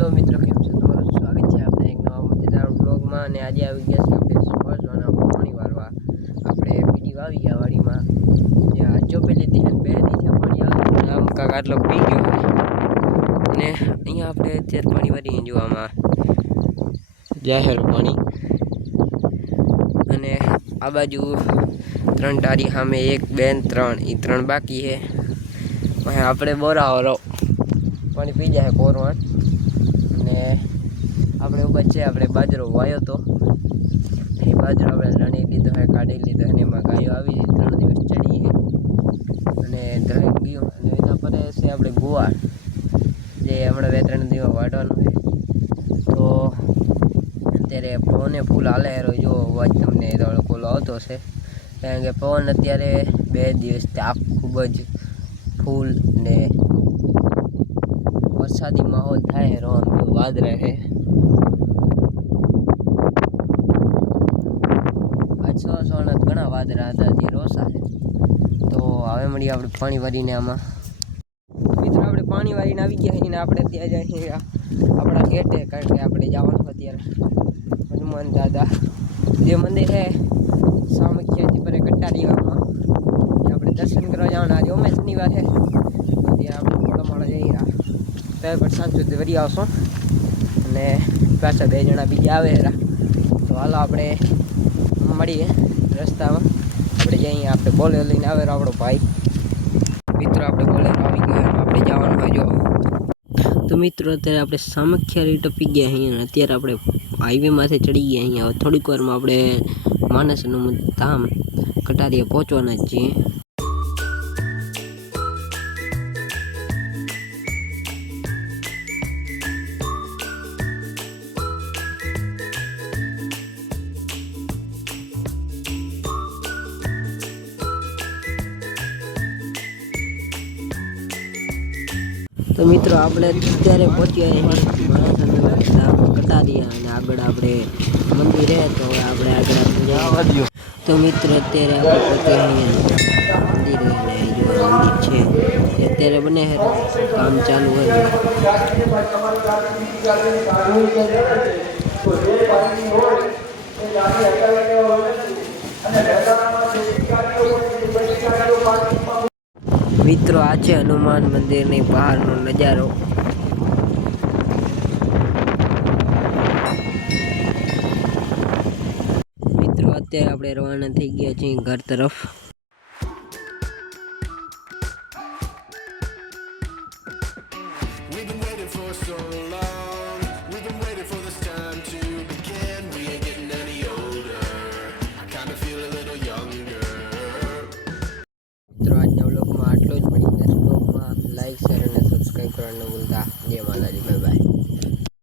Hello મિત્રો, કેમ છો? તમારું સ્વાગત છે આપણે એક નવા મજેદાર બ્લોગમાં. અને આજે આવી ગયા છે આપણે સ્પોર્ટ્સવાળા પાણી વાળવા. આપણે બીજી વાવી ગયા વાડીમાં. જે આજો પેલી ધ્યાન બે દીધે પાણી આવે આમ કાંક આટલો પી ગયો હોય. અને અહીંયા આપણે અત્યારે પાણી વાળીને જોવામાં જાહેર પાણી. અને આ બાજુ 3 ટારી સામે 1 2 3 એ 3 બાકી છે. આપણે બોરાવાળો પાણી પી જાય કોરવાન. અને આપણે ઉભા છે, આપણે બાજરો વાયો તો એ બાજરો આપણે લણી લીધો હોય, કાઢી લીધો અને એમાં ગાયો આવી 3 દિવસ ચડી અને ધણી ગયું. અને એના પર છે આપણે ગુવાર, જે હમણાં 2-3 દિવસ વાટવાનું હોય. તો અત્યારે પવને ફૂલ હાલે હેરો, જો અવાજ તમને તડકો આવતો છે, કારણ કે પવન અત્યારે 2 દિવસથી આ ખૂબ જ ફૂલ ને વરસાદી માહોલ થાય હેરો. વાદળા છે આજ સવારના ઘણા વાદળા હતા, જે રોસા છે. તો હવે મળીએ આપણે પાણી વારીને. આમાં મિત્રો આપણે પાણી વારીને આવી ગયા છીએ ને આપણે ત્યાં જઈએ આપણા ગેટે, કારણ કે આપણે જવાનું અત્યારે હનુમાન દાદા જે મંદિર છે સામખ્યાથી પર કટારીયામાં, આપણે દર્શન કરવા જવાના. આજે અમે શનિવાર છે, ત્યાં આપણે મોડા જઈ રહ્યા. ત્યાં પણ સાંજ સુધી વળી આવશો. અને પાછા 2 જણા બીજા આવે હેરા. તો હાલો આપણે મળીએ રસ્તામાં. આપણે જઈએ, આપણે બોલેરો લઈને આવે આપણો ભાઈ. મિત્રો આપણે બોલેરો આવી ગયો, આપણે જવાનું હોય. જો તો મિત્રો અત્યારે આપણે સામખ્યા ટપી ગયા અહીંયા. અત્યારે આપણે હાઈવેમાંથી ચડી ગયા અહીંયા. થોડીક વારમાં આપણે માનસનું ધામ કટારીયા પહોંચવાના જ છીએ. તો મિત્રો આપણે અત્યારે પહોંચ્યા માણસનું કટારીયા, અને આગળ આપણે મંદિર છે. તો આપણે આગળ તો મિત્રો અત્યારે આપણે પહોંચ્યા અહીંયા મંદિર, અને જો મંદિર છે અત્યારે બને કામ ચાલુ હોય. મિત્રો આ છે હનુમાન મંદિરની બહારનો નજારો. મિત્રો અત્યારે આપણે રવાના થઈ ગયા છીએ ઘર તરફ. મિત્રો આજના બ્લોગમાં આટલું જ. મળી જશે બ્લોગમાં લાઈક, શેર અને સબસ્ક્રાઈબ કરવાનું ભૂલતા. જય માતાજી, બાય બાય.